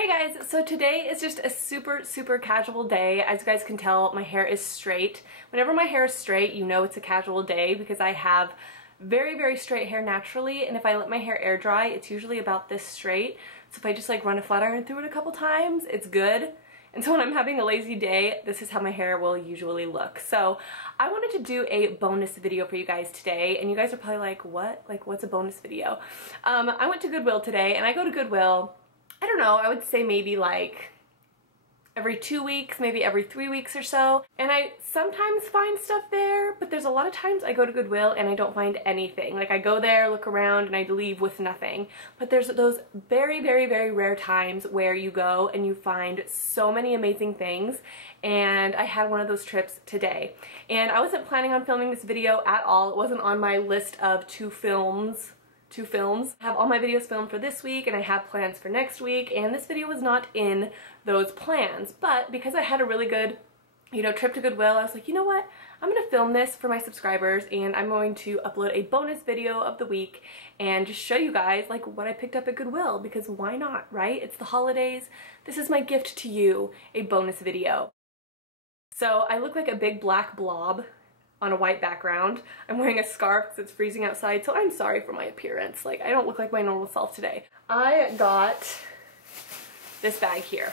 Hey guys, so today is just a super casual day. As you guys can tell, my hair is straight. Whenever my hair is straight, you know it's a casual day because I have very straight hair naturally, and if I let my hair air dry, it's usually about this straight. So if I just like run a flat iron through it a couple times, it's good. And so when I'm having a lazy day, this is how my hair will usually look. So I wanted to do a bonus video for you guys today, and you guys are probably like, what? Like, what's a bonus video? I went to Goodwill today, and I go to Goodwill, I don't know, I would say maybe like every 2 weeks, maybe every 3 weeks or so. And I sometimes find stuff there, but there's a lot of times I go to Goodwill and I don't find anything. Like I go there, look around, and I leave with nothing. But there's those very rare times where you go and you find so many amazing things. And I had one of those trips today. And I wasn't planning on filming this video at all. It wasn't on my list of two films. I have all my videos filmed for this week, and I have plans for next week, and this video was not in those plans. But because I had a really good, trip to Goodwill, I was like, you know what? I'm gonna film this for my subscribers, and I'm going to upload a bonus video of the week and just show you guys like what I picked up at Goodwill, because why not, right? It's the holidays. This is my gift to you, a bonus video. So I look like a big black blob on a white background. I'm wearing a scarf because it's freezing outside, so I'm sorry for my appearance. Like, I don't look like my normal self today. I got this bag here,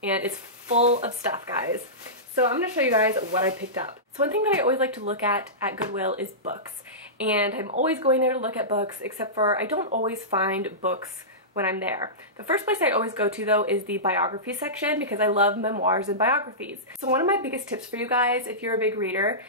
and it's full of stuff, guys. So I'm gonna show you guys what I picked up. So one thing that I always like to look at Goodwill is books, and I'm always going there to look at books, except for I don't always find books when I'm there. The first place I always go to though is the biography section, because I love memoirs and biographies. So one of my biggest tips for you guys, if you're a big reader,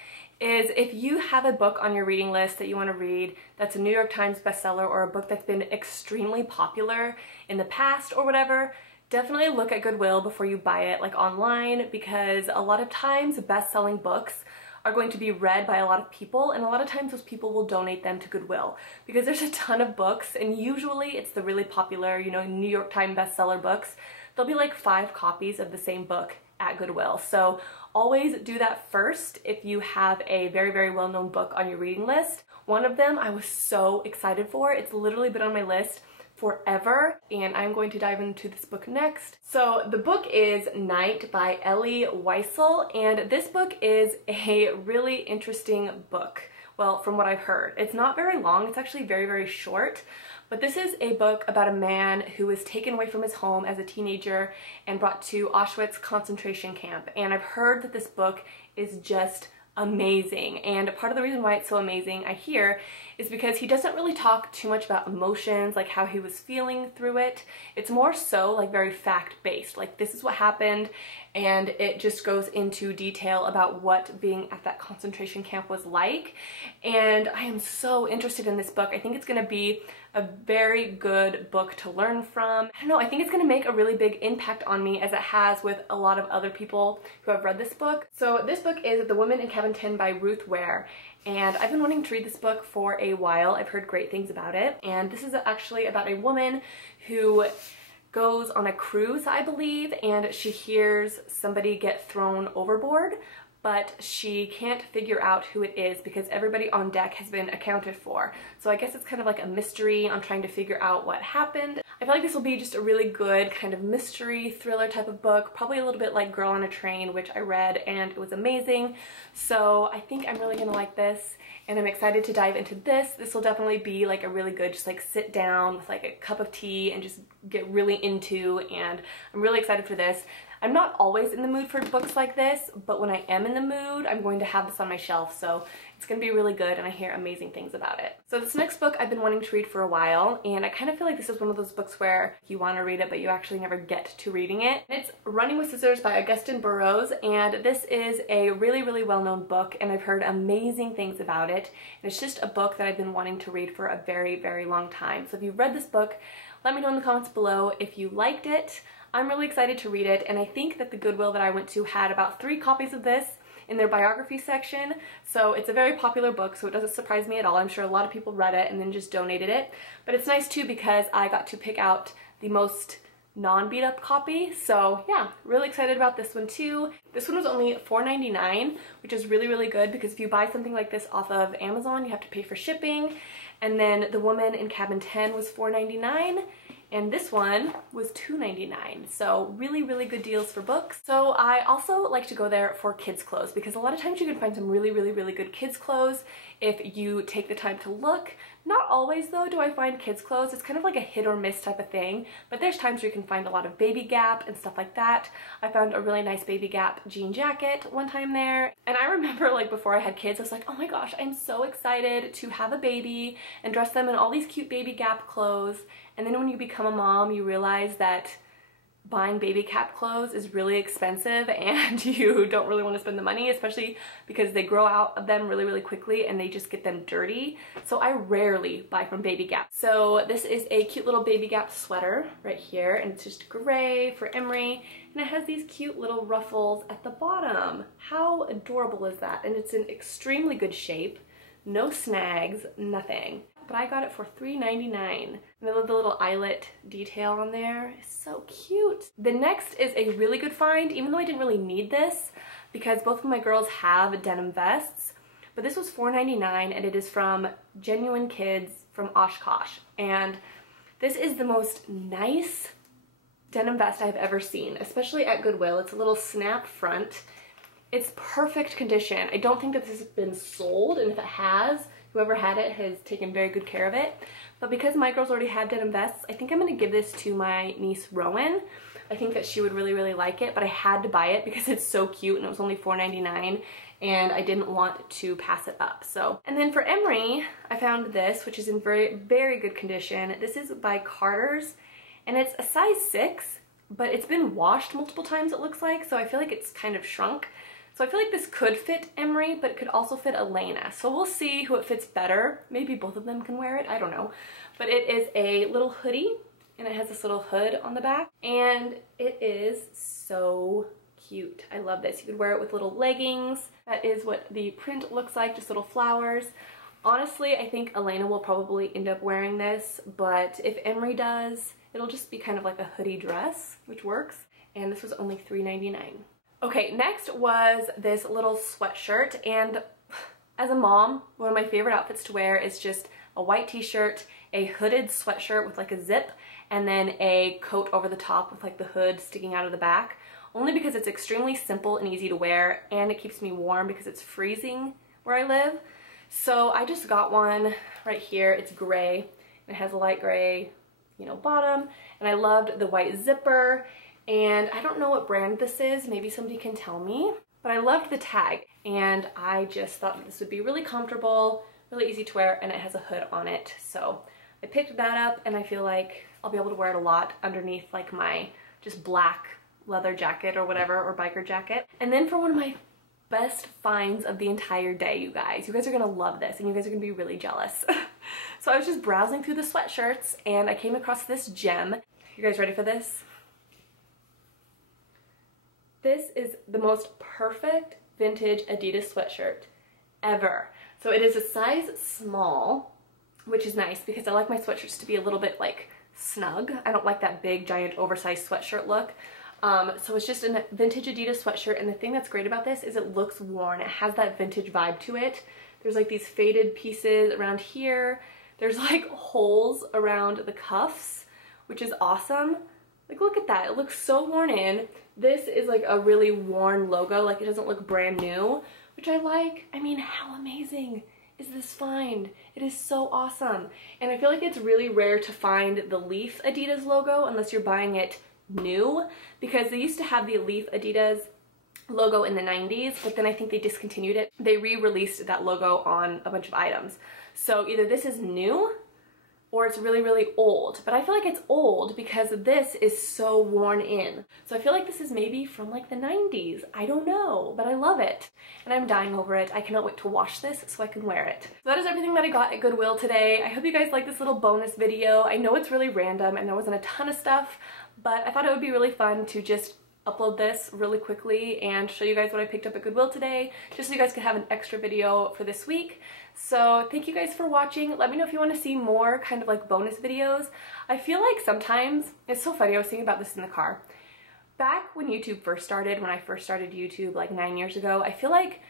is if you have a book on your reading list that you want to read that's a New York Times bestseller, or a book that's been extremely popular in the past or whatever, definitely look at Goodwill before you buy it like online, because a lot of times best-selling books are going to be read by a lot of people, and a lot of times those people will donate them to Goodwill, because there's a ton of books, and usually it's the really popular, New York Times bestseller books. There'll be like 5 copies of the same book at Goodwill. So always do that first if you have a very well-known book on your reading list. One of them I was so excited for. It's literally been on my list forever, and I'm going to dive into this book next. So the book is Night by Elie Wiesel, and this book is a really interesting book. Well, from what I've heard. It's not very long, it's actually very short, but this is a book about a man who was taken away from his home as a teenager and brought to Auschwitz concentration camp. And I've heard that this book is just amazing, and part of the reason why it's so amazing, I hear, is because he doesn't really talk too much about emotions, like how he was feeling through it. It's more so like very fact-based, like this is what happened, and it just goes into detail about what being at that concentration camp was like. And I am so interested in this book. I think it's going to be a very good book to learn from. I don't know, I think it's going to make a really big impact on me, as it has with a lot of other people who have read this book. So this book is The Woman in Cabin 10 by Ruth Ware, and I've been wanting to read this book for a while. I've heard great things about it, and this is actually about a woman who goes on a cruise, I believe, and she hears somebody get thrown overboard, but she can't figure out who it is because everybody on deck has been accounted for. So I guess it's kind of like a mystery on trying to figure out what happened. I feel like this will be just a really good kind of mystery thriller type of book, probably a little bit like Girl on a Train, which I read and it was amazing. So I think I'm really gonna like this, and I'm excited to dive into this. This will definitely be like a really good just like sit down with like a cup of tea and just get really into, and I'm really excited for this. I'm not always in the mood for books like this, but when I am in the mood, I'm going to have this on my shelf, so it's going to be really good, and I hear amazing things about it. So this next book I've been wanting to read for a while, and I kind of feel like this is one of those books where you want to read it, but you actually never get to reading it. It's Running with Scissors by Augusten Burroughs, and this is a really well-known book, and I've heard amazing things about it. And it's just a book that I've been wanting to read for a very long time. So if you've read this book, let me know in the comments below if you liked it. I'm really excited to read it, and I think that the Goodwill that I went to had about 3 copies of this in their biography section, so it's a very popular book, so it doesn't surprise me at all. I'm sure a lot of people read it and then just donated it, but it's nice too because I got to pick out the most non-beat up copy. So yeah, really excited about this one too. This one was only $4.99, which is really good, because if you buy something like this off of Amazon, you have to pay for shipping. And then The Woman in Cabin 10 was $4.99, and this one was $2.99. So really, really good deals for books. So I also like to go there for kids clothes because a lot of times you can find some really, really, really good kids clothes if you take the time to look. Not always though do I find kids clothes. It's kind of like a hit or miss type of thing, but there's times where you can find a lot of Baby Gap and stuff like that. I found a really nice Baby Gap jean jacket one time there, and I remember like before I had kids I was like, oh my gosh, I'm so excited to have a baby and dress them in all these cute Baby Gap clothes. And then when you become a mom you realize that buying Baby Gap clothes is really expensive and you don't really want to spend the money, especially because they grow out of them really, really quickly and they just get them dirty. So I rarely buy from Baby Gap. So this is a cute little Baby Gap sweater right here, and it's just gray for Emery, and it has these cute little ruffles at the bottom. How adorable is that? And it's in extremely good shape, no snags, nothing. But I got it for $3.99. And I love the little eyelet detail on there. It's so cute. The next is a really good find, even though I didn't really need this because both of my girls have denim vests. But this was $4.99 and it is from Genuine Kids from Oshkosh. And this is the most nice denim vest I've ever seen, especially at Goodwill. It's a little snap front. It's perfect condition. I don't think that this has been sold, and if it has, whoever had it has taken very good care of it. But because my girls already had denim vests, I think I'm going to give this to my niece Rowan. I think that she would really, really like it, but I had to buy it because it's so cute and it was only $4.99 and I didn't want to pass it up. So, and then for Emery, I found this, which is in very, very good condition. This is by Carter's and it's a size 6, but it's been washed multiple times it looks like, so I feel like it's kind of shrunk. So I feel like this could fit Emery, but it could also fit Elena. So we'll see who it fits better. Maybe both of them can wear it, I don't know. But it is a little hoodie, and it has this little hood on the back. And it is so cute. I love this. You could wear it with little leggings. That is what the print looks like, just little flowers. Honestly, I think Elena will probably end up wearing this, but if Emery does, it'll just be kind of like a hoodie dress, which works. And this was only $3.99. Okay, next was this little sweatshirt, and as a mom, one of my favorite outfits to wear is just a white t-shirt, a hooded sweatshirt with like a zip, and then a coat over the top with like the hood sticking out of the back, only because it's extremely simple and easy to wear, and it keeps me warm because it's freezing where I live. So I just got one right here. It's gray, and it has a light gray, you know, bottom, and I loved the white zipper. And I don't know what brand this is, maybe somebody can tell me, but I loved the tag and I just thought that this would be really comfortable, really easy to wear, and it has a hood on it. So I picked that up and I feel like I'll be able to wear it a lot underneath like my just black leather jacket or whatever, or biker jacket. And then for one of my best finds of the entire day, you guys are gonna love this and you guys are gonna be really jealous. So I was just browsing through the sweatshirts and I came across this gem. You guys ready for this? This is the most perfect vintage Adidas sweatshirt ever. So it is a size small, which is nice because I like my sweatshirts to be a little bit like snug. I don't like that big giant oversized sweatshirt look. So it's just a vintage Adidas sweatshirt, and the thing that's great about this is it looks worn. It has that vintage vibe to it. There's like these faded pieces around here. There's like holes around the cuffs, which is awesome. Like, look at that. It looks so worn in. This is like a really worn logo. Like, it doesn't look brand new, which I like. I mean, how amazing is this find? It is so awesome. And I feel like it's really rare to find the Leaf Adidas logo unless you're buying it new, because they used to have the Leaf Adidas logo in the 90s, but then I think they discontinued it. They re-released that logo on a bunch of items. So either this is new or it's really, really old. But I feel like it's old because this is so worn in. So I feel like this is maybe from like the 90s. I don't know, but I love it. And I'm dying over it. I cannot wait to wash this so I can wear it. So that is everything that I got at Goodwill today. I hope you guys like this little bonus video. I know it's really random and there wasn't a ton of stuff, but I thought it would be really fun to just upload this really quickly and show you guys what I picked up at Goodwill today, just so you guys could have an extra video for this week. So thank you guys for watching. Let me know if you want to see more kind of like bonus videos. I feel like sometimes, it's so funny, I was thinking about this in the car. Back when YouTube first started, when I first started YouTube like 9 years ago, I feel like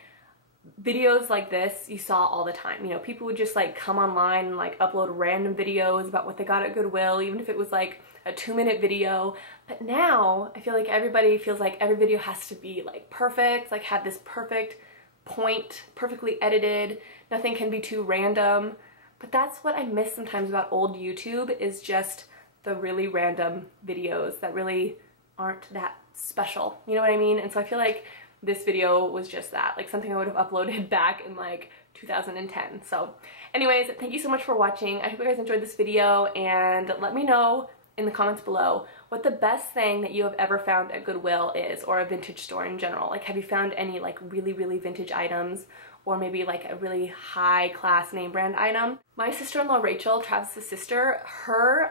videos like this you saw all the time. You know, people would just like come online and like upload random videos about what they got at Goodwill, even if it was like a 2-minute video. But now I feel like everybody feels like every video has to be like perfect, like have this perfect point, perfectly edited, nothing can be too random. But that's what I miss sometimes about old YouTube, is just the really random videos that really aren't that special, you know what I mean? And so I feel like this video was just that, like something I would have uploaded back in like 2010. So anyways, thank you so much for watching. I hope you guys enjoyed this video, and let me know in the comments below what the best thing that you have ever found at Goodwill is, or a vintage store in general. Like, have you found any like really vintage items, or maybe like a really high class name brand item? My sister-in-law Rachel, Travis's sister, her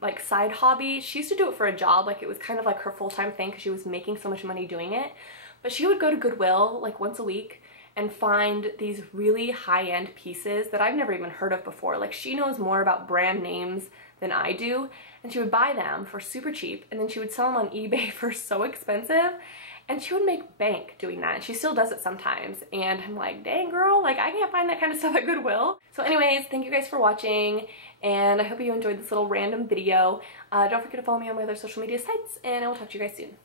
like side hobby, she used to do it for a job, like it was kind of like her full-time thing because she was making so much money doing it. But she would go to Goodwill like once a week and find these really high-end pieces that I've never even heard of before. Like, she knows more about brand names than I do, and she would buy them for super cheap, and then she would sell them on eBay for so expensive, and she would make bank doing that, and she still does it sometimes. And I'm like, dang girl, like I can't find that kind of stuff at Goodwill. So anyways, thank you guys for watching, and I hope you enjoyed this little random video. Don't forget to follow me on my other social media sites, and I will talk to you guys soon.